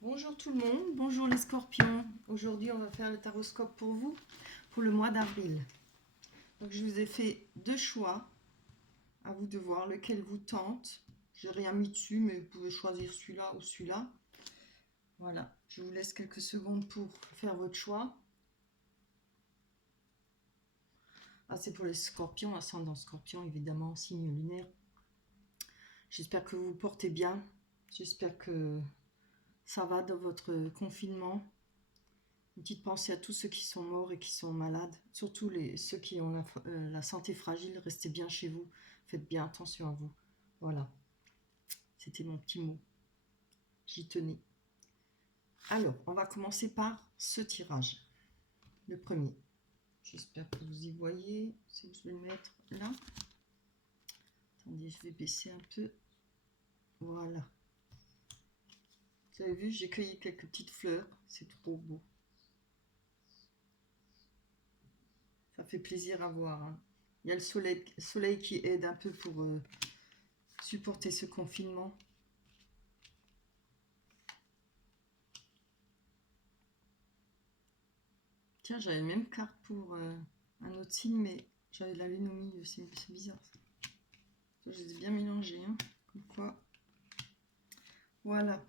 Bonjour tout le monde, bonjour les scorpions. Aujourd'hui on va faire le taroscope pour vous pour le mois d'avril. Donc je vous ai fait deux choix, à vous de voir lequel vous tente. J'ai rien mis dessus mais vous pouvez choisir celui-là ou celui-là. Voilà, je vous laisse quelques secondes pour faire votre choix. Ah, c'est pour les scorpions, ascendant scorpion évidemment, signe lunaire. J'espère que vous vous portez bien, j'espère que ça va dans votre confinement. Une petite pensée à tous ceux qui sont morts et qui sont malades, surtout ceux qui ont la santé fragile, restez bien chez vous, faites bien attention à vous. Voilà, c'était mon petit mot, j'y tenais. Alors, on va commencer par ce tirage, le premier. J'espère que vous y voyez, si je vais le mettre là. Attendez, je vais baisser un peu. Voilà. Vous avez vu, j'ai cueilli quelques petites fleurs, c'est trop beau. Ça fait plaisir à voir. Hein. Il y a le soleil qui aide un peu pour supporter ce confinement. Tiens, j'avais la même carte pour un autre signe, mais j'avais la lune au milieu. C'est bizarre. Ça. Je les ai bien mélangés. Hein, comme quoi. Voilà.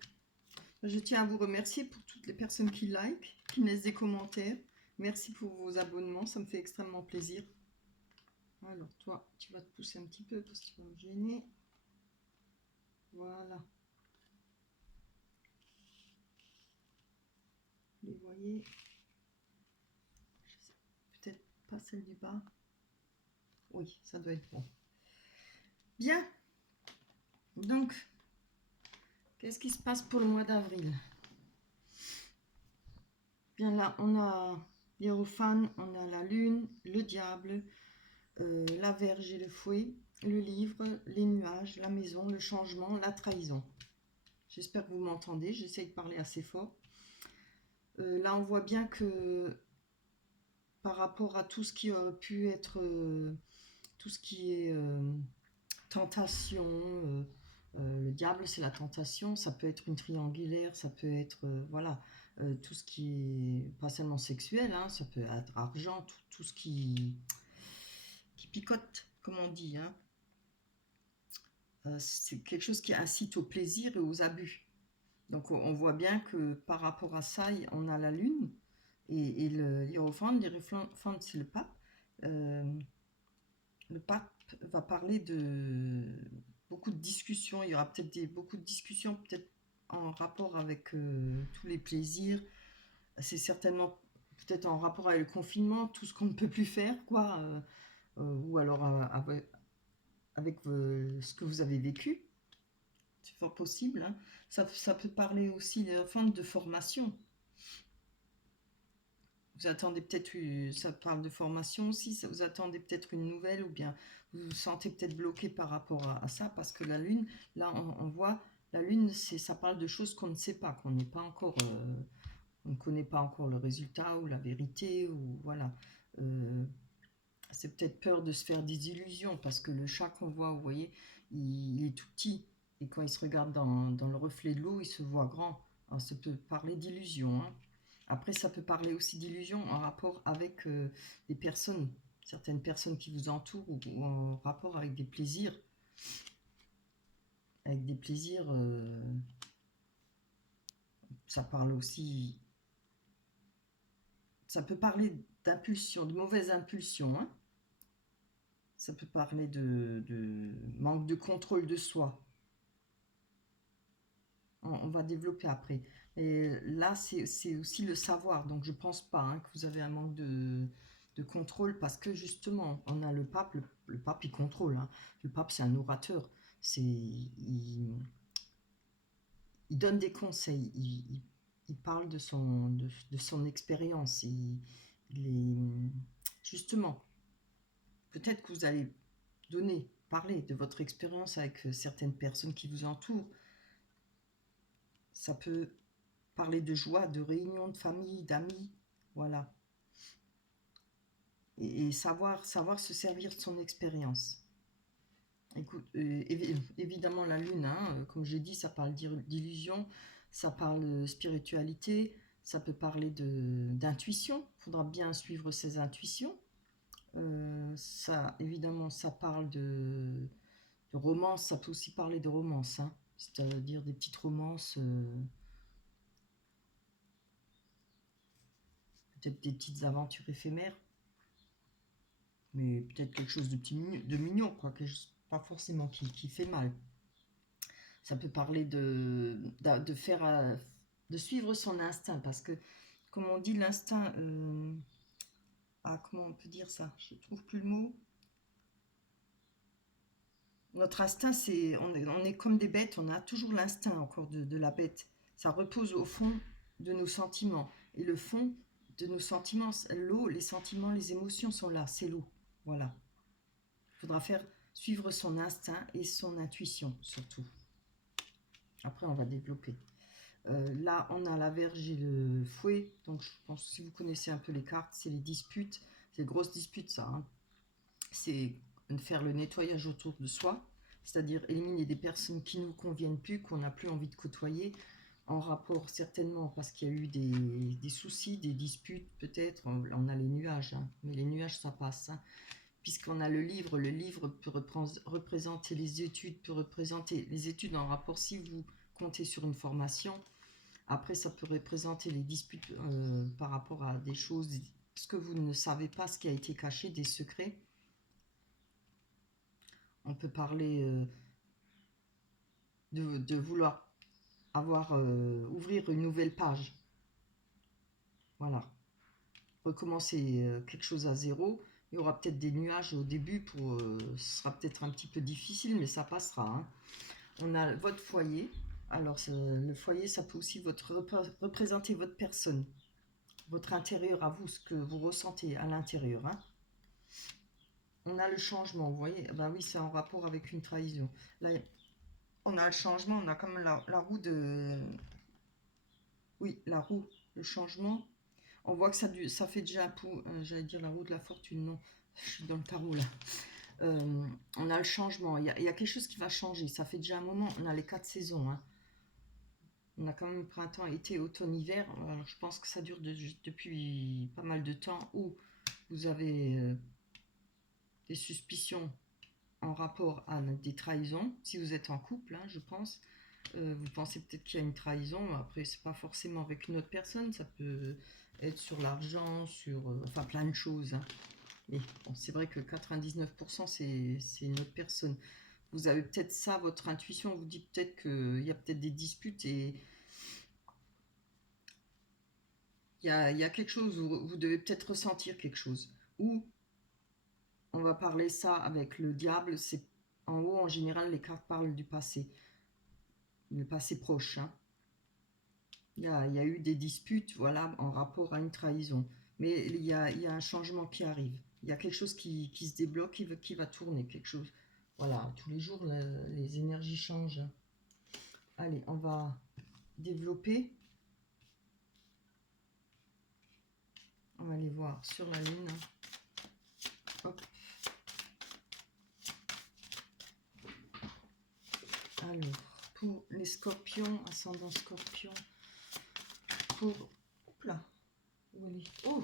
Je tiens à vous remercier pour toutes les personnes qui like, qui me laissent des commentaires. Merci pour vos abonnements, ça me fait extrêmement plaisir. Alors toi, tu vas te pousser un petit peu parce que tu vas me gêner. Voilà. Vous les voyez. Peut-être pas celle du bas. Oui, ça doit être bon. Bien. Donc, qu'est-ce qui se passe pour le mois d'avril? Bien là, on a l'hiérophane, on a la lune, le diable, la verge et le fouet, le livre, les nuages, la maison, le changement, la trahison. J'espère que vous m'entendez, j'essaie de parler assez fort. Là, on voit bien que par rapport à tout ce qui a pu être, tout ce qui est tentation, le diable c'est la tentation, ça peut être une triangulaire, ça peut être, voilà, tout ce qui est pas seulement sexuel, hein, ça peut être argent, tout ce qui picote, comme on dit. Hein. C'est quelque chose qui incite au plaisir et aux abus. Donc on voit bien que par rapport à ça, on a la lune et l'hiérophante. L'hiérophante, c'est le pape. Euh, le pape va parler de beaucoup de discussions. Il y aura peut-être beaucoup de discussions, peut-être en rapport avec tous les plaisirs. C'est certainement peut-être en rapport avec le confinement, tout ce qu'on ne peut plus faire, quoi. Ou alors avec ce que vous avez vécu. C'est fort possible. Hein. Ça peut parler aussi de formation. Vous attendez peut-être, ça parle de formation aussi, ça vous attendez peut-être une nouvelle ou bien vous vous sentez peut-être bloqué par rapport à ça parce que la lune, là on voit, la lune, ça parle de choses qu'on ne sait pas, qu'on n'est pas encore, on ne connaît pas encore le résultat ou la vérité ou voilà. Euh, c'est peut-être peur de se faire des illusions parce que le chat qu'on voit, vous voyez, il est tout petit et quand il se regarde dans le reflet de l'eau, il se voit grand. Alors, ça peut parler d'illusion. Hein. Après, ça peut parler aussi d'illusion en rapport avec des personnes, certaines personnes qui vous entourent ou en rapport avec des plaisirs. Avec des plaisirs, ça parle aussi. Ça peut parler d'impulsion, de mauvaise impulsion. Hein. Ça peut parler de manque de contrôle de soi. On va développer après. Et là, c'est aussi le savoir. Donc, je pense pas hein, que vous avez un manque de contrôle parce que justement, on a le pape. Le pape, il contrôle. Hein. Le pape, c'est un orateur. Il donne des conseils. Il parle de son expérience. Justement, peut-être que vous allez parler de votre expérience avec certaines personnes qui vous entourent. Ça peut parler de joie, de réunion de famille, d'amis, voilà. Et savoir se servir de son expérience. Écoute, évidemment la lune, hein, comme j'ai dit, ça parle d'illusion. ça parle de spiritualité, ça peut parler d'intuition, il faudra bien suivre ses intuitions. Ça, évidemment, ça parle de romance, ça peut aussi parler de romance, hein, c'est-à-dire des petites romances, peut-être des petites aventures éphémères, mais peut-être quelque chose de mignon, quoi, pas forcément qui fait mal. Ça peut parler de faire, de suivre son instinct, parce que, comme on dit, l'instinct, comment on peut dire ça? Je ne trouve plus le mot. Notre instinct, on est comme des bêtes, on a toujours l'instinct encore de la bête. Ça repose au fond de nos sentiments. Et le fond de nos sentiments, l'eau, les sentiments, les émotions sont là, c'est l'eau. Voilà. Il faudra faire suivre son instinct et son intuition, surtout. Après, on va développer. Là, on a la verge et le fouet. Donc, je pense que si vous connaissez un peu les cartes, c'est les disputes. C'est les grosses disputes, ça. Hein. C'est faire le nettoyage autour de soi. C'est-à-dire éliminer des personnes qui ne nous conviennent plus, qu'on n'a plus envie de côtoyer. En rapport, certainement, parce qu'il y a eu des soucis, des disputes, peut-être. On a les nuages. Hein. Mais les nuages, ça passe. Hein. Puisqu'on a le livre peut représenter les études, peut représenter les études en rapport si vous comptez sur une formation. Après, ça peut représenter les disputes par rapport à des choses, ce que vous ne savez pas, ce qui a été caché, des secrets. On peut parler de vouloir ouvrir une nouvelle page. Voilà. Recommencer quelque chose à zéro. Il y aura peut-être des nuages au début, ce sera peut-être un petit peu difficile, mais ça passera. Hein. On a votre foyer. Alors, le foyer, ça peut aussi représenter votre personne, votre intérieur à vous, ce que vous ressentez à l'intérieur. Hein. On a le changement, vous voyez. Ben oui, c'est en rapport avec une trahison. Là, on a le changement, on a comme la roue de... Oui, la roue, le changement. On voit que ça fait déjà un coup, j'allais dire la roue de la fortune, non, je suis dans le tarot là. On a le changement, il y a quelque chose qui va changer, ça fait déjà un moment, on a les 4 saisons. Hein. On a quand même printemps, été, automne, hiver. Alors, je pense que ça dure depuis pas mal de temps où vous avez des suspicions en rapport à des trahisons. Si vous êtes en couple, hein, je pense, vous pensez peut-être qu'il y a une trahison. Après, c'est pas forcément avec une autre personne, ça peut être sur l'argent, sur enfin plein de choses. Hein. Mais bon, c'est vrai que 99% c'est une autre personne. Vous avez peut-être ça, votre intuition vous dit peut-être qu'il y a peut-être des disputes et il y a quelque chose où vous devez peut-être ressentir quelque chose. Ou on va parler ça avec le diable, c'est en haut en général les cartes parlent du passé, le passé proche. Hein. Il y a eu des disputes, voilà, en rapport à une trahison. Mais il y a un changement qui arrive. Il y a quelque chose qui se débloque, qui va tourner, quelque chose. Voilà, tous les jours, les énergies changent. Allez, on va développer. On va aller voir sur la lune. Hop. Alors, pour les scorpions, ascendant scorpion, pour... Là, où elle est? Oh,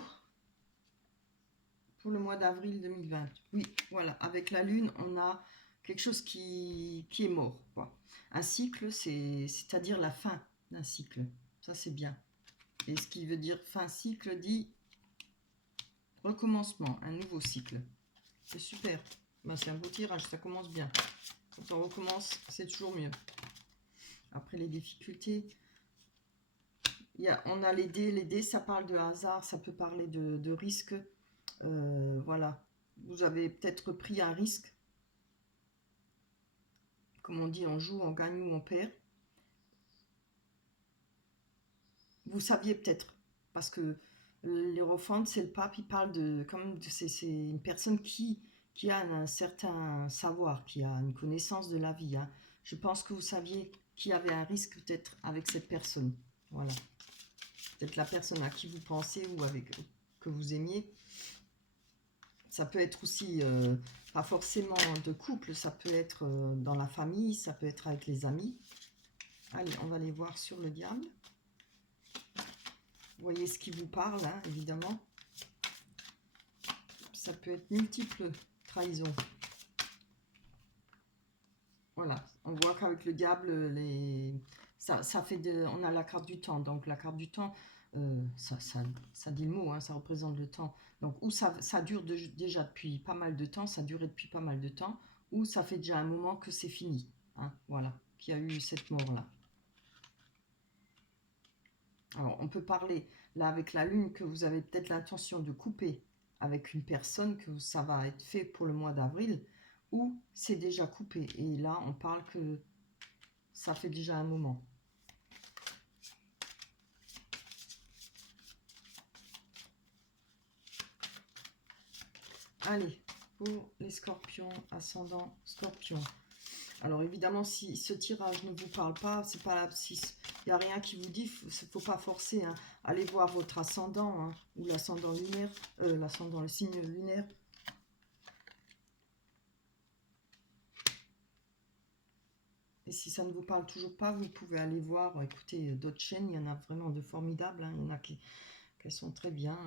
pour le mois d'avril 2020. Oui, voilà, avec la lune, on a quelque chose qui est mort. Quoi. Un cycle, c'est-à-dire la fin d'un cycle. Ça, c'est bien. Et ce qui veut dire fin cycle dit recommencement, un nouveau cycle. C'est super. Ben, c'est un beau tirage, ça commence bien. Quand on recommence, c'est toujours mieux. Après les difficultés, on a les dés, ça parle de hasard, ça peut parler de risque. Voilà, vous avez peut-être pris un risque. Comme on dit, on joue, on gagne ou on perd. Vous saviez peut-être, parce que l'Hiérophante, c'est le pape, il parle c'est une personne qui a un certain savoir, qui a une connaissance de la vie. Hein. Je pense que vous saviez qu'il y avait un risque peut-être avec cette personne. Voilà. Peut-être la personne à qui vous pensez ou que vous aimiez. Ça peut être aussi, pas forcément de couple, ça peut être dans la famille, ça peut être avec les amis. Allez, on va les voir sur le diable. Vous voyez ce qui vous parle, hein, évidemment. Ça peut être multiples trahisons. Voilà, on voit qu'avec le diable, ça fait on a la carte du temps. Donc la carte du temps, ça dit le mot, hein, ça représente le temps. Donc ou ça dure déjà depuis pas mal de temps, ça durait depuis pas mal de temps, ou ça fait déjà un moment que c'est fini. Hein, voilà, qu'il y a eu cette mort-là. Alors on peut parler, là avec la lune, que vous avez peut-être l'intention de couper avec une personne, que ça va être fait pour le mois d'avril, ou c'est déjà coupé. Et là, on parle que ça fait déjà un moment. Allez, pour les scorpions, ascendant scorpion. Alors évidemment, si ce tirage ne vous parle pas, c'est pas il n'y a rien qui vous dit, il ne faut pas forcer. Hein. Allez voir votre ascendant, hein, ou l'ascendant lunaire, l'ascendant, le signe lunaire. Et si ça ne vous parle toujours pas, vous pouvez aller voir, écoutez, d'autres chaînes, il y en a vraiment de formidables, hein, il y en a qui sont très bien.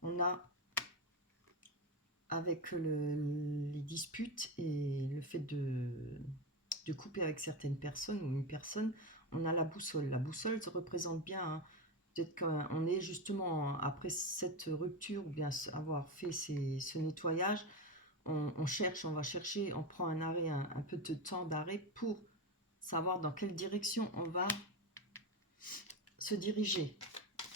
On a, avec les disputes et le fait de couper avec certaines personnes ou une personne, on a la boussole. La boussole, ça représente bien, hein, peut-être qu'on est justement, après cette rupture, ou bien avoir fait ce nettoyage, on cherche, on va chercher, on prend un arrêt, un peu de temps d'arrêt pour savoir dans quelle direction on va se diriger.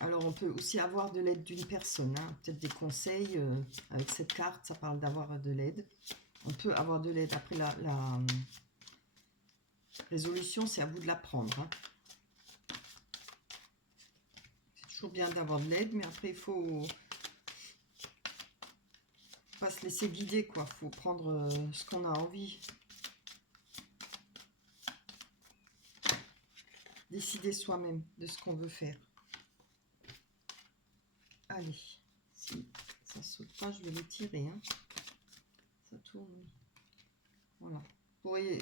Alors on peut aussi avoir de l'aide d'une personne, hein, peut-être des conseils, avec cette carte ça parle d'avoir de l'aide. On peut avoir de l'aide. Après la résolution, c'est à vous de la prendre. Hein. C'est toujours bien d'avoir de l'aide, mais après il faut pas se laisser guider, quoi. Faut prendre ce qu'on a envie. Décider soi-même de ce qu'on veut faire. Allez, si ça saute pas, je vais les tirer. Hein. Ça tourne, oui. Voilà.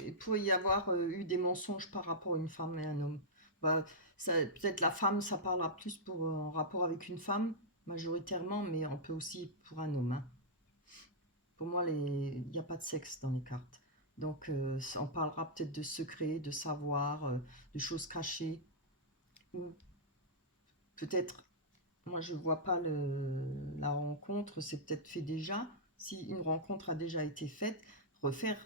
Il pourrait y avoir eu des mensonges par rapport à une femme et un homme. Bah, peut-être la femme, ça parlera plus en rapport avec une femme, majoritairement, mais on peut aussi pour un homme. Hein. Pour moi, il n'y a pas de sexe dans les cartes. Donc, on parlera peut-être de secrets, de savoir, de choses cachées. Ou peut-être, moi je ne vois pas la rencontre, c'est peut-être fait déjà. Si une rencontre a déjà été faite, refaire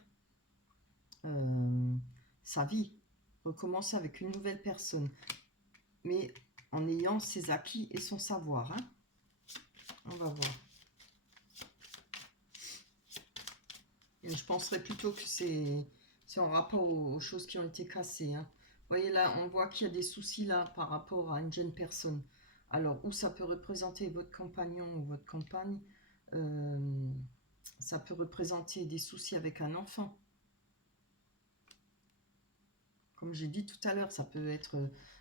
sa vie, recommencer avec une nouvelle personne, mais en ayant ses acquis et son savoir. Hein. On va voir. Et je penserais plutôt que c'est en rapport aux choses qui ont été cassées. Hein. Vous voyez là, on voit qu'il y a des soucis là par rapport à une jeune personne. Alors, où ça peut représenter votre compagnon ou votre compagne, ça peut représenter des soucis avec un enfant. Comme j'ai dit tout à l'heure, ça peut être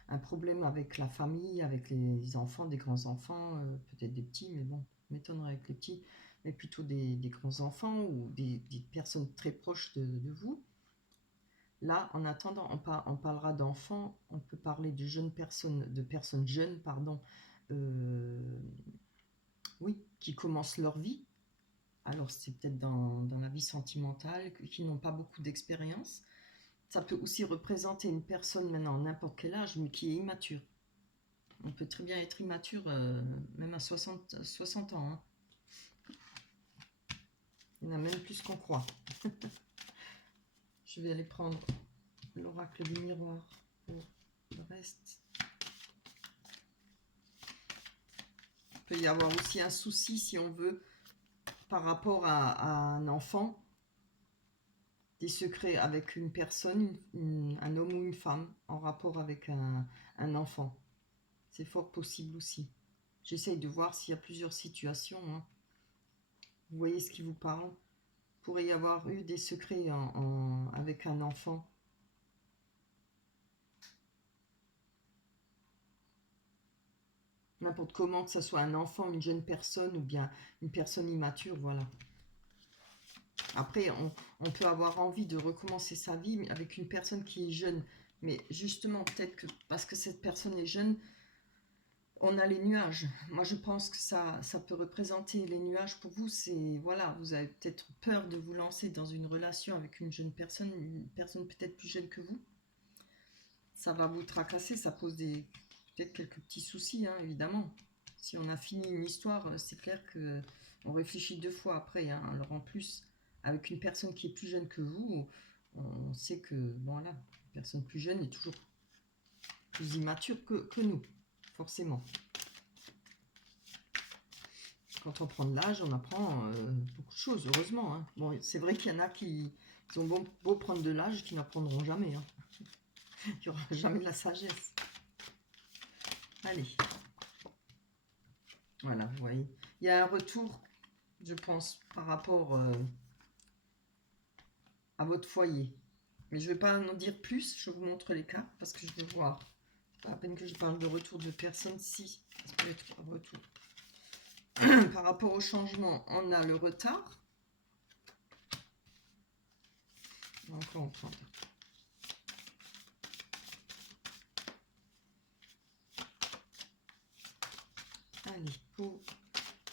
un problème avec la famille, avec les enfants, des grands-enfants, peut-être des petits, mais bon, m'étonnerait avec les petits, mais plutôt des grands-enfants ou des personnes très proches de vous. Là, en attendant, on parlera d'enfants, on peut parler de personnes jeunes, pardon, oui, qui commencent leur vie. Alors, c'est peut-être dans la vie sentimentale, qui n'ont pas beaucoup d'expérience. Ça peut aussi représenter une personne maintenant, n'importe quel âge, mais qui est immature. On peut très bien être immature, même à 60 ans. Hein. Il y en a même plus qu'on croit. Je vais aller prendre l'oracle du miroir pour le reste. Il peut y avoir aussi un souci, si on veut, par rapport à un enfant, des secrets avec une personne, un homme ou une femme, en rapport avec un enfant. C'est fort possible aussi. J'essaye de voir s'il y a plusieurs situations. Hein. Vous voyez ce qui vous parle. Il pourrait y avoir eu des secrets avec un enfant. N'importe comment, que ce soit un enfant, une jeune personne ou bien une personne immature, voilà. Après, on peut avoir envie de recommencer sa vie avec une personne qui est jeune, Mais justement, peut-être que parce que cette personne est jeune, on a les nuages. Moi, je pense que ça peut représenter les nuages pour vous. C'est, voilà, vous avez peut-être peur de vous lancer dans une relation avec une jeune personne, une personne peut-être plus jeune que vous. Ça va vous tracasser, ça pose peut-être quelques petits soucis, hein, évidemment. Si on a fini une histoire, c'est clair que on réfléchit 2 fois après. Hein. Alors en plus, avec une personne qui est plus jeune que vous, on sait que, voilà, une personne plus jeune est toujours plus immature que nous, forcément. Quand on prend de l'âge, on apprend beaucoup de choses, heureusement. Hein. Bon, c'est vrai qu'il y en a qui ont beau prendre de l'âge, qui n'apprendront jamais. Hein. Il n'y aura jamais de la sagesse. Allez. Voilà, vous voyez. Il y a un retour, je pense, par rapport à votre foyer. Mais je ne vais pas en dire plus, je vous montre les cartes parce que je veux voir. Pas à peine que je parle de retour de personne, si ça peut être un retour. Par rapport au changement, on a le retard. Encore on prend. Allez, pour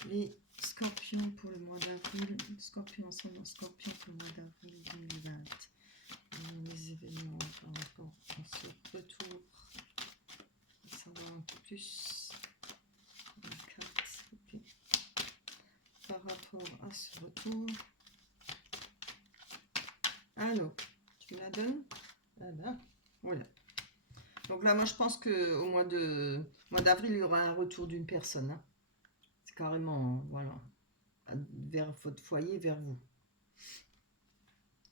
les scorpions pour le mois d'avril, scorpion ensemble, scorpion pour le mois d'avril 2020. Les événements par rapport à ce retour. Ça va un peu plus. 4, okay. Par rapport à ce retour. Alors, tu me la donnes? Voilà. Voilà. Donc là, moi, je pense qu'au mois d'avril, il y aura un retour d'une personne. Hein. C'est carrément, voilà, vers votre foyer, vers vous.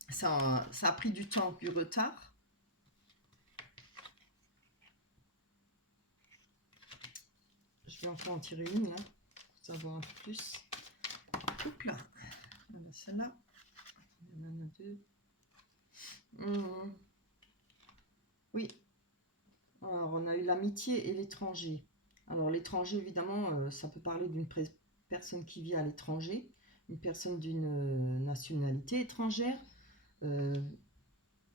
Ça a pris du temps, du retard. Je vais encore en tirer une, là, pour savoir un peu plus. Hop là. Voilà, celle-là. Il y en a 2. Oui. Alors, on a eu l'amitié et l'étranger. Alors, l'étranger, évidemment, ça peut parler d'une personne qui vit à l'étranger, une personne d'une nationalité étrangère,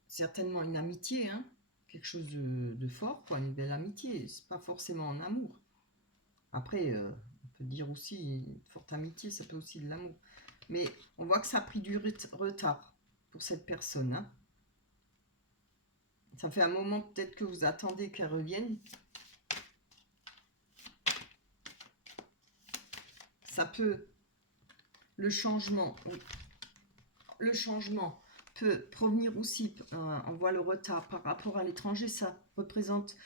certainement une amitié, hein, quelque chose de fort, quoi, une belle amitié. C'est pas forcément un amour. Après, on peut dire aussi une forte amitié, ça peut aussi de l'amour. Mais on voit que ça a pris du retard pour cette personne. Hein. Ça fait un moment peut-être que vous attendez qu'elle revienne. Ça peut, le changement peut provenir aussi, on voit le retard par rapport à l'étranger, ça représente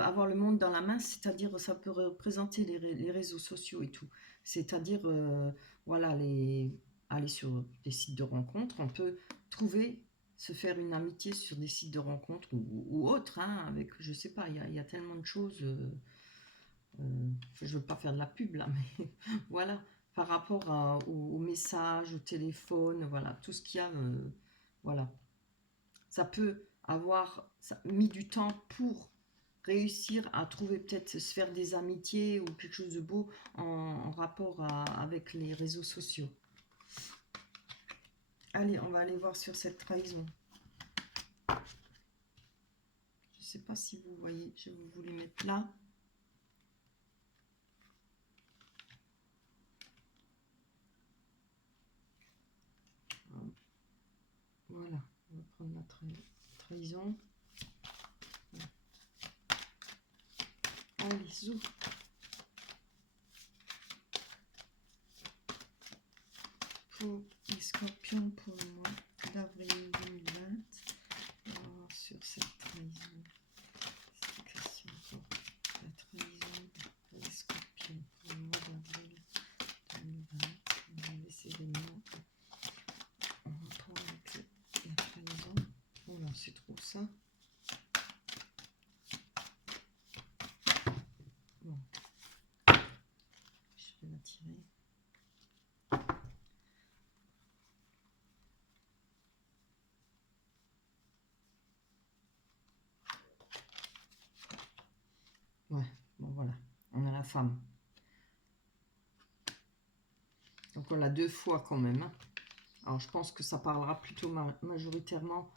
avoir le monde dans la main, c'est-à-dire ça peut représenter les réseaux sociaux et tout. C'est-à-dire, voilà, aller sur des sites de rencontres, on peut trouver, se faire une amitié sur des sites de rencontres ou autres, hein, avec, je sais pas, il y a tellement de choses. Je veux pas faire de la pub là, mais voilà, par rapport aux messages, au téléphone, voilà, tout ce qu'il y a, voilà. Ça peut avoir mis du temps pour réussir à trouver peut-être se faire des amitiés ou quelque chose de beau en rapport avec les réseaux sociaux. Allez, on va aller voir sur cette trahison. Je sais pas si vous voyez, je vais vous les mettre là. Voilà, on va prendre la trahison. Allez, zou. Pour les scorpions pour le mois d'avril 2020. Alors, sur cette trahison. Cette question pour la trahison pour les scorpions pour le mois d'avril 2020. On va laisser les noms en rapport avec la trahison. Oh là, c'est trop ça. Bon. Je vais la tirer. Ouais, bon voilà, on a la femme. Donc on l'a 2 fois quand même. Hein. Alors je pense que ça parlera plutôt majoritairement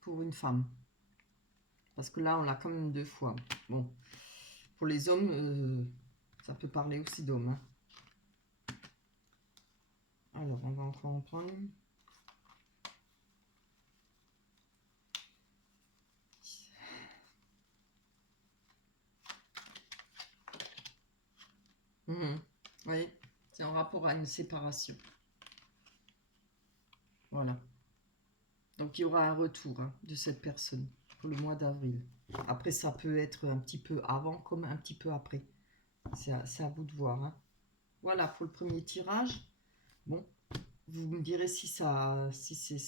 pour une femme. Parce que là, on l'a quand même 2 fois. Bon, pour les hommes, ça peut parler aussi d'hommes. Hein. Alors, on va encore en prendre une. Oui, c'est en rapport à une séparation. Voilà. Donc, il y aura un retour de cette personne pour le mois d'avril. Après, ça peut être un petit peu avant comme un petit peu après. C'est à vous de voir. Hein. Voilà pour le premier tirage. Bon, vous me direz si ça s'est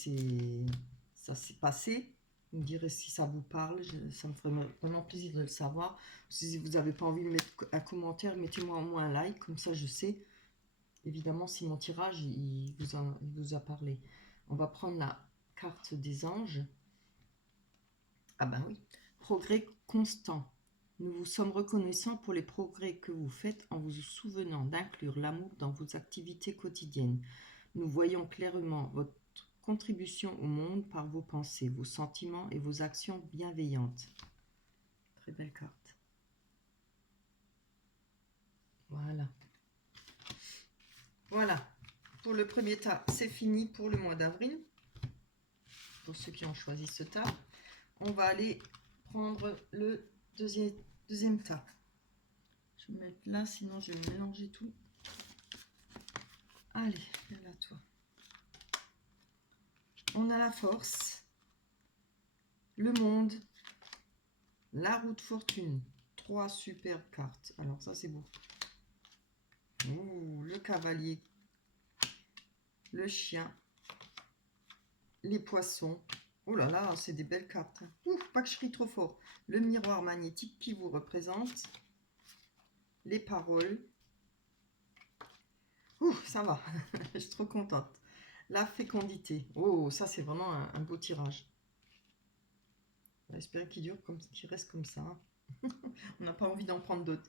passé. Vous me direz si ça vous parle. Ça me ferait vraiment plaisir de le savoir. Si vous n'avez pas envie de mettre un commentaire, mettez-moi au moins un like. Comme ça, je sais évidemment si mon tirage il vous a parlé. On va prendre la carte des anges. Ah ben oui. Progrès constant. Nous vous sommes reconnaissants pour les progrès que vous faites en vous souvenant d'inclure l'amour dans vos activités quotidiennes. Nous voyons clairement votre contribution au monde par vos pensées, vos sentiments et vos actions bienveillantes. Très belle carte. Voilà. Voilà. Pour le premier tas, c'est fini pour le mois d'avril. Pour ceux qui ont choisi ce tas, on va aller prendre le deuxième tas. Je vais me mettre là, sinon je vais mélanger tout. Allez, là toi. On a la force, le monde, la roue de fortune. 3 superbes cartes. Alors ça c'est beau. Ouh, le cavalier, le chien, les poissons. Oh là là, c'est des belles cartes. Ouh, pas que je crie trop fort. Le miroir magnétique qui vous représente. Les paroles. Ouh, ça va. Je suis trop contente. La fécondité. Oh, ça c'est vraiment un beau tirage. J'espère qu'il dure, qu'il reste comme ça. On n'a pas envie d'en prendre d'autres.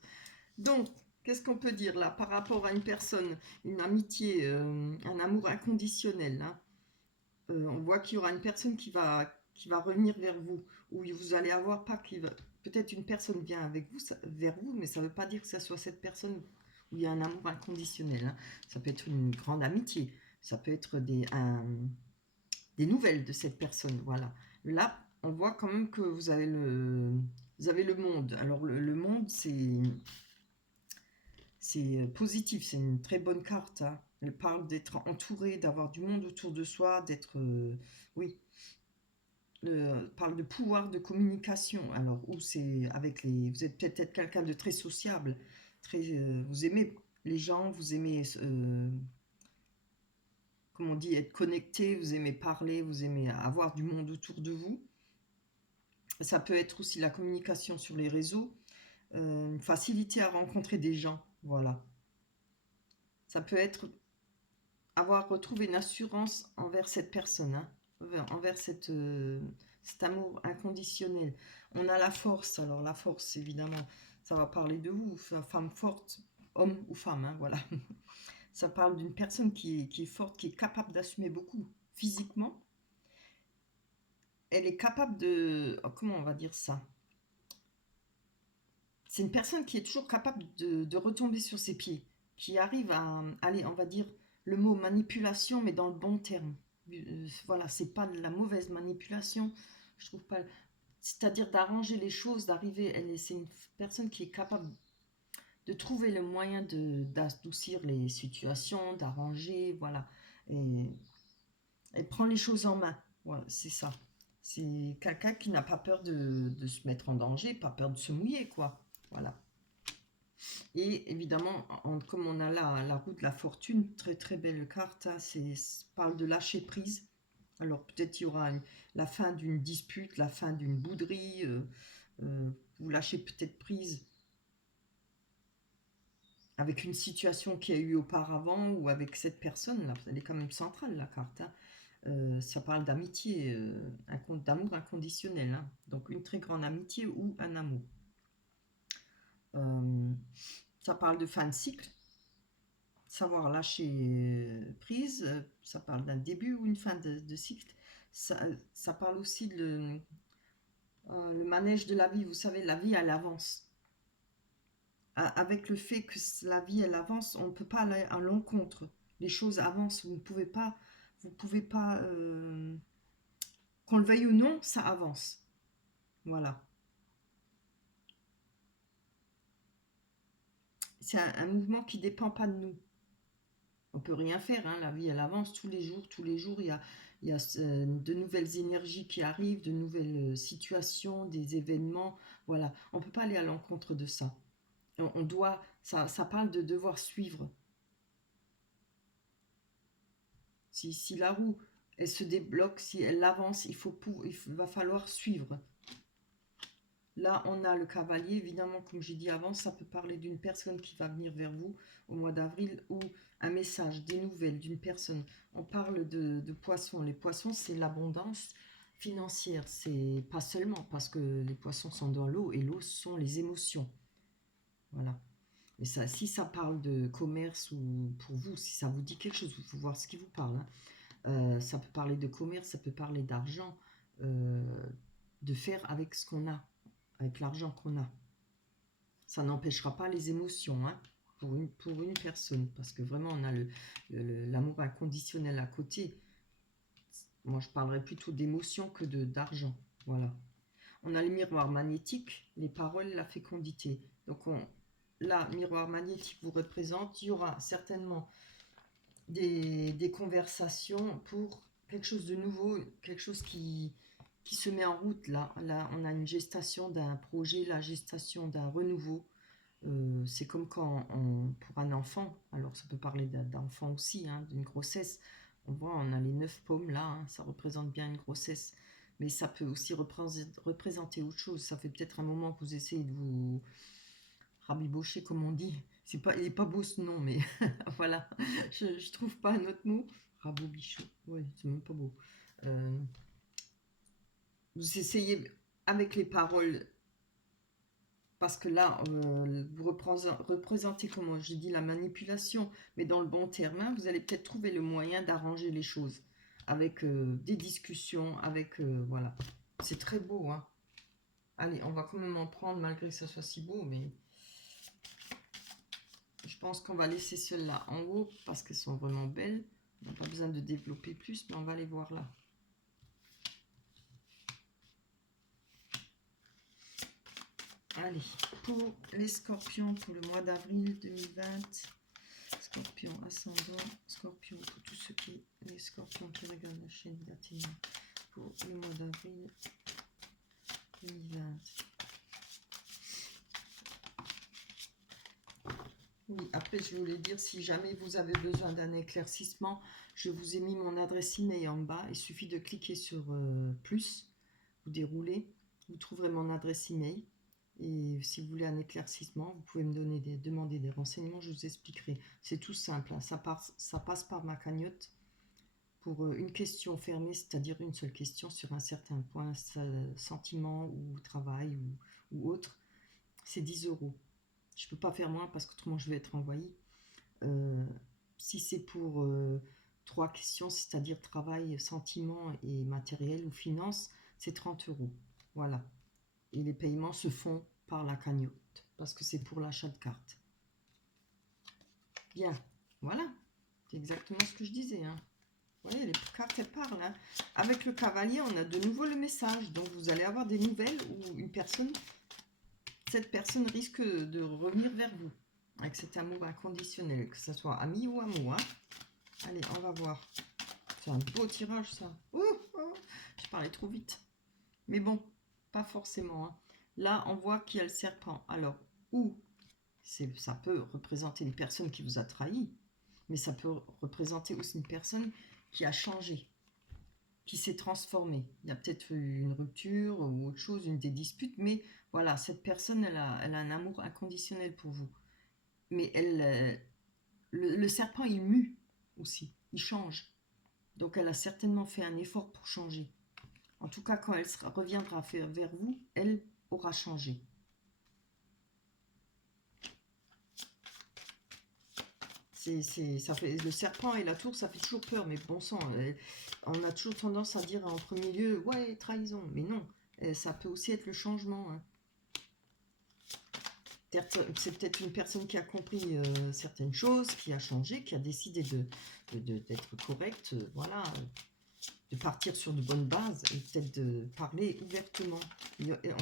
Donc, qu'est-ce qu'on peut dire là par rapport à une personne, une amitié, un amour inconditionnel hein. On voit qu'il y aura une personne qui va revenir vers vous, ou vous allez avoir pas qui va. Peut-être une personne vient avec vous, vers vous, mais ça ne veut pas dire que ce soit cette personne où il y a un amour inconditionnel. Hein. Ça peut être une grande amitié, ça peut être des nouvelles de cette personne. Voilà. Là, on voit quand même que vous avez le monde. Alors le monde, c'est positif, c'est une très bonne carte. Hein. Elle parle d'être entouré, d'avoir du monde autour de soi, d'être... oui, parle de pouvoir de communication. Alors, où c'est avec les... Vous êtes peut-être quelqu'un de très sociable, très, vous aimez les gens, vous aimez... comme on dit, être connecté, vous aimez parler, vous aimez avoir du monde autour de vous. Ça peut être aussi la communication sur les réseaux, une facilité à rencontrer des gens, voilà. Ça peut être avoir retrouvé une assurance envers cette personne, hein, envers cet amour inconditionnel. On a la force, alors la force, évidemment, ça va parler de vous, femme forte, homme ou femme, hein, voilà. Ça parle d'une personne qui est forte, qui est capable d'assumer beaucoup physiquement. Elle est capable de... Comment on va dire ça? C'est une personne qui est toujours capable de retomber sur ses pieds, qui arrive à aller, on va dire, le mot manipulation, mais dans le bon terme. Voilà, c'est pas de la mauvaise manipulation, je trouve pas. C'est-à-dire d'arranger les choses, d'arriver. C'est une personne qui est capable de trouver le moyen d'adoucir les situations, d'arranger, voilà. Et elle prend les choses en main. Voilà, c'est ça. C'est quelqu'un qui n'a pas peur de se mettre en danger, pas peur de se mouiller, quoi. Voilà. Et évidemment, comme on a là la roue de la fortune, très très belle carte, hein, parle de lâcher prise. Alors peut-être il y aura la fin d'une dispute, la fin d'une bouderie, vous lâchez peut-être prise avec une situation qui a eu auparavant ou avec cette personne, là, elle est quand même centrale la carte. Hein. Ça parle d'amitié, d'amour inconditionnel. Hein. Donc une très grande amitié ou un amour. Ça parle de fin de cycle, savoir lâcher prise, ça parle d'un début ou une fin de cycle. Ça parle aussi le manège de la vie. Vous savez, la vie, elle avance. Avec le fait que la vie, elle avance, on ne peut pas aller à l'encontre. Les choses avancent. Vous pouvez pas, qu'on le veuille ou non, ça avance. Voilà. C'est un mouvement qui ne dépend pas de nous. On peut rien faire, hein. La vie, elle avance tous les jours, il y a de nouvelles énergies qui arrivent, de nouvelles situations, des événements. Voilà, on ne peut pas aller à l'encontre de ça. On doit, ça parle de devoir suivre. Si la roue, elle se débloque, si elle avance, il va falloir suivre. Là, on a le cavalier, évidemment, comme j'ai dit avant, ça peut parler d'une personne qui va venir vers vous au mois d'avril ou un message, des nouvelles d'une personne. On parle de poissons. Les poissons, c'est l'abondance financière. C'est pas seulement parce que les poissons sont dans l'eau et l'eau sont les émotions. Voilà. Mais ça, si ça parle de commerce ou pour vous, si ça vous dit quelque chose, il faut voir ce qui vous parle. Hein. Ça peut parler de commerce, ça peut parler d'argent, de faire avec ce qu'on a, avec l'argent qu'on a. Ça n'empêchera pas les émotions, hein, pour une personne, parce que vraiment on a l'amour inconditionnel à côté. Moi je parlerais plutôt d'émotion que d'argent. Voilà. On a le miroir magnétique, les paroles, la fécondité. Donc là, miroir magnétique vous représente, il y aura certainement des conversations pour quelque chose de nouveau, quelque chose qui se met en route. Là, on a une gestation d'un projet, la gestation d'un renouveau. C'est comme quand pour un enfant, alors ça peut parler d'enfant aussi, hein, d'une grossesse. On voit, on a les 9 paumes là, hein, ça représente bien une grossesse. Mais ça peut aussi représenter autre chose. Ça fait peut-être un moment que vous essayez de vous rabibocher, comme on dit. Il n'est pas beau ce nom, mais voilà. Je trouve pas un autre mot. Rabobichon, oui, c'est même pas beau. Vous essayez avec les paroles, parce que là, vous représentez, comment je dis, la manipulation, mais dans le bon terme, hein, vous allez peut-être trouver le moyen d'arranger les choses avec des discussions, avec, voilà. C'est très beau, hein. Allez, on va quand même en prendre, malgré que ça soit si beau, mais je pense qu'on va laisser celles-là en haut, parce qu'elles sont vraiment belles. On n'a pas besoin de développer plus, mais on va les voir là. Allez, pour les scorpions, pour le mois d'avril 2020, scorpion ascendant, scorpion, pour tous ceux qui, les scorpions qui regardent la chaîne d'Athéna, pour le mois d'avril 2020. Oui, après je voulais dire, si jamais vous avez besoin d'un éclaircissement, je vous ai mis mon adresse email en bas, il suffit de cliquer sur plus, vous déroulez, vous trouverez mon adresse email. Et si vous voulez un éclaircissement, vous pouvez me demander des renseignements, je vous expliquerai. C'est tout simple, hein. Ça passe par ma cagnotte pour une question fermée, c'est-à-dire une seule question sur un certain point, sentiment ou travail ou autre. C'est 10 €. Je ne peux pas faire moins parce qu'autrement je vais être envoyée. Si c'est pour 3 questions, c'est-à-dire travail, sentiment et matériel ou finance, c'est 30 €. Voilà. Et les paiements se font par la cagnotte, parce que c'est pour l'achat de cartes. Bien, voilà, c'est exactement ce que je disais. Hein. Vous voyez, les cartes, elles parlent. Hein. Avec le cavalier, on a de nouveau le message. Donc, vous allez avoir des nouvelles où cette personne risque de revenir vers vous, avec cet amour inconditionnel, que ce soit ami ou amour. Hein. Allez, on va voir. C'est un beau tirage, ça. Je parlais trop vite. Mais bon, pas forcément. Hein. Là, on voit qu'il y a le serpent. Alors, ça peut représenter une personne qui vous a trahi, mais ça peut représenter aussi une personne qui a changé, qui s'est transformée. Il y a peut-être une rupture ou autre chose, des disputes, mais voilà, cette personne, elle a un amour inconditionnel pour vous. Mais le serpent, il mue aussi, il change. Donc, elle a certainement fait un effort pour changer. En tout cas, quand elle reviendra vers vous, elle aura changé. Ça fait, le serpent et la tour, ça fait toujours peur, mais bon sang, on a toujours tendance à dire en premier lieu, ouais, trahison, mais non, Et ça peut aussi être le changement. Hein. C'est peut-être une personne qui a compris certaines choses, qui a changé, qui a décidé d'être correcte, voilà, de partir sur de bonnes bases et peut-être de parler ouvertement.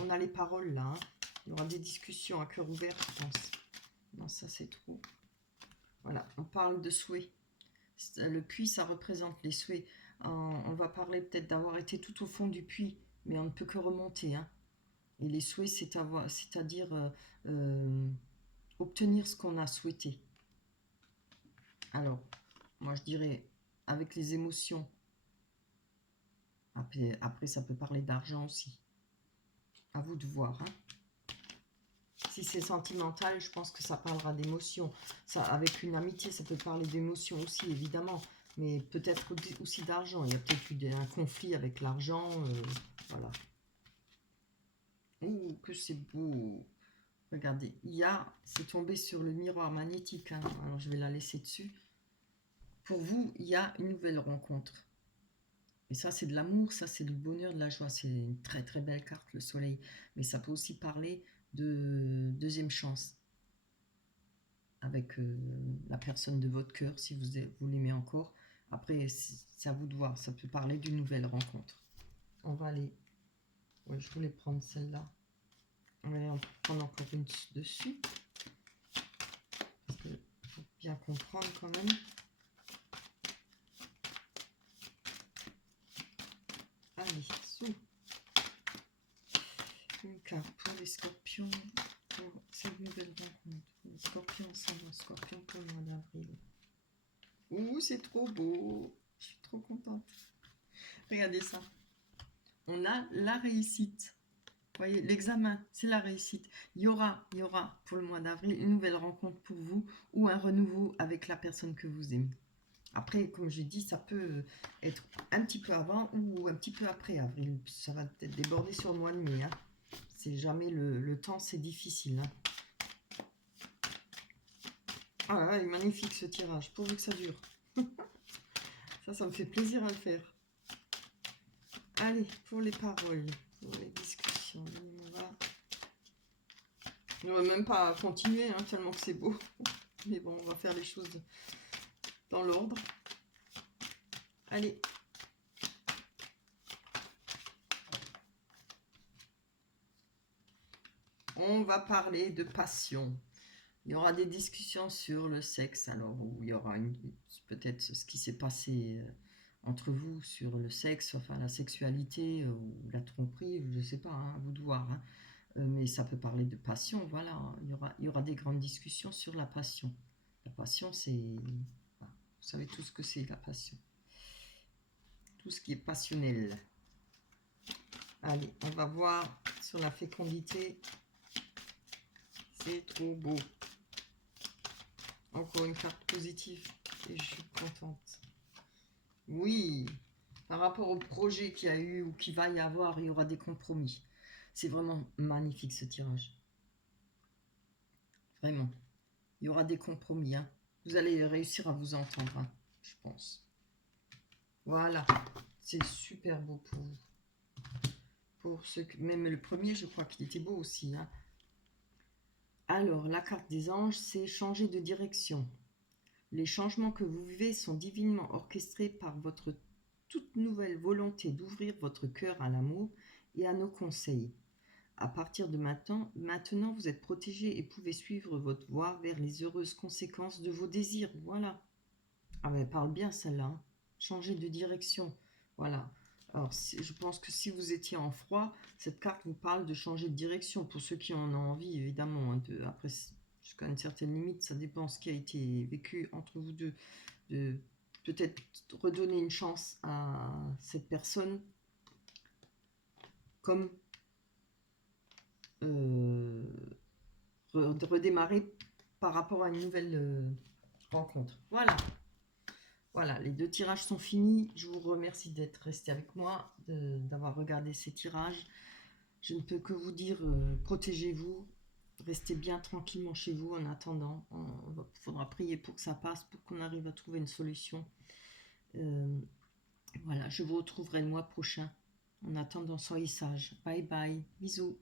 On a les paroles là, hein. Il y aura des discussions à cœur ouvert, je pense. Non, ça c'est trop. Voilà, on parle de souhaits. Le puits, ça représente les souhaits. On va parler peut-être d'avoir été tout au fond du puits, mais on ne peut que remonter. Hein. Et les souhaits, c'est-à-dire obtenir ce qu'on a souhaité. Alors, moi je dirais avec les émotions. Après ça peut parler d'argent aussi. À vous de voir. Hein. Si c'est sentimental, je pense que ça parlera d'émotions. Avec une amitié, ça peut parler d'émotions aussi, évidemment. Mais peut-être aussi d'argent. Il y a peut-être eu un conflit avec l'argent. Voilà. Ouh, que c'est beau. Regardez, c'est tombé sur le miroir magnétique. Hein. Alors, je vais la laisser dessus. Pour vous, il y a une nouvelle rencontre. Et ça, c'est de l'amour, ça, c'est du bonheur, de la joie. C'est une très, très belle carte, le soleil. Mais ça peut aussi parler de deuxième chance. Avec la personne de votre cœur, si vous l'aimez encore. Après, c'est à vous de voir. Ça peut parler d'une nouvelle rencontre. On va aller... Ouais, je voulais prendre celle-là. On va aller en prendre encore une dessus. Parce que faut bien comprendre quand même. Allez, sous. Une carte pour les scorpions. Pour cette nouvelle rencontre. Les scorpions ensemble. Scorpion pour le mois d'avril. Ouh, c'est trop beau. Je suis trop contente. Regardez ça. On a la réussite. Vous voyez, l'examen, c'est la réussite. Il y aura pour le mois d'avril une nouvelle rencontre pour vous ou un renouveau avec la personne que vous aimez. Après, comme je dis, ça peut être un petit peu avant ou un petit peu après avril. Ça va peut-être déborder sur le mois de mai. Hein. C'est jamais le temps, c'est difficile. Hein. Ah ouais, magnifique ce tirage, pourvu que ça dure. Ça me fait plaisir à le faire. Allez, pour les paroles, pour les discussions, on va même pas continuer, hein, tellement que c'est beau. Mais bon, on va faire les choses dans l'ordre. Allez. On va parler de passion. Il y aura des discussions sur le sexe, alors où il y aura peut-être ce qui s'est passé entre vous sur le sexe, enfin la sexualité ou la tromperie, je ne sais pas, hein, à vous de voir. Hein. Mais ça peut parler de passion, voilà. Il y aura des grandes discussions sur la passion. La passion, c'est... Vous savez tout ce que c'est, la passion. Tout ce qui est passionnel. Allez, on va voir sur la fécondité. C'est trop beau. Encore une carte positive. Et je suis contente. Oui, par rapport au projet qu'il y a eu ou qu'il va y avoir, il y aura des compromis. C'est vraiment magnifique ce tirage. Vraiment. Il y aura des compromis. Hein. Vous allez réussir à vous entendre, hein, je pense. Voilà. C'est super beau pour vous. Pour ceux que... Même le premier, je crois qu'il était beau aussi. Hein. Alors, la carte des anges, c'est changer de direction. Les changements que vous vivez sont divinement orchestrés par votre toute nouvelle volonté d'ouvrir votre cœur à l'amour et à nos conseils. À partir de maintenant, vous êtes protégé et pouvez suivre votre voie vers les heureuses conséquences de vos désirs. Voilà. Ah ben, elle parle bien celle-là. Hein. Changer de direction. Voilà. Alors, je pense que si vous étiez en froid, cette carte vous parle de changer de direction. Pour ceux qui en ont envie, évidemment. Hein, après, jusqu'à une certaine limite, ça dépend de ce qui a été vécu entre vous deux. De peut-être redonner une chance à cette personne. Comme redémarrer par rapport à une nouvelle rencontre. Voilà. Voilà, les deux tirages sont finis. Je vous remercie d'être resté avec moi, d'avoir regardé ces tirages. Je ne peux que vous dire, protégez-vous, restez bien tranquillement chez vous en attendant. Il faudra prier pour que ça passe, pour qu'on arrive à trouver une solution. Voilà, je vous retrouverai le mois prochain En attendant, soyez sages. Bye bye. Bisous.